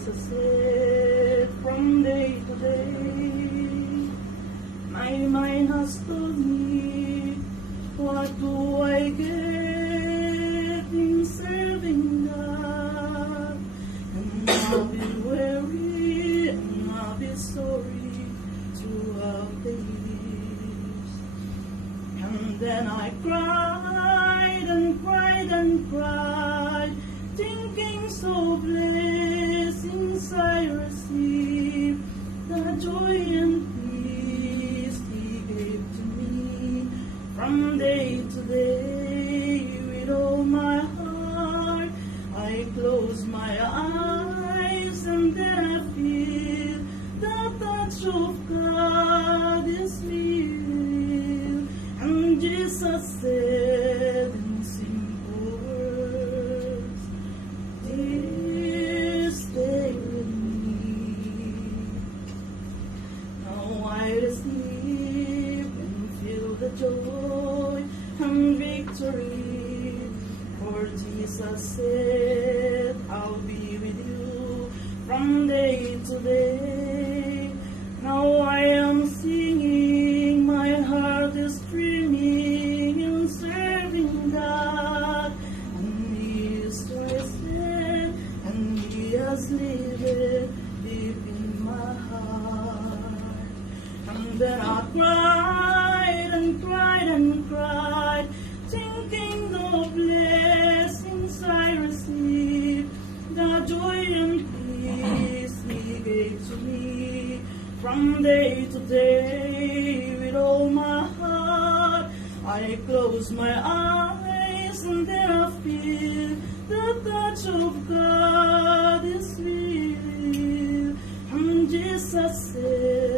Jesus said, from day to day, my mind has told me, what do I get in serving God? And I'll be weary and I'll be sorry throughout the years. And then I cried and cried and cried, thinking so blessings I received, the joy and peace He gave to me from day to day. With all my heart I close my eyes, and then I feel the touch of God is real. And Jesus said in simple words, "Dear, stay with me." Now I receive and feel the joy and victory, for Jesus said, I'll be with you from day to day. Now I am singing, my heart is streaming in serving God, and He is risen, and He has lived deep in my heart. And then I cried and cried and cried, thinking the blessings I received, the joy and peace He gave to me from day to day. With all my heart I close my eyes, and then I feel the touch of God is real. And Jesus said,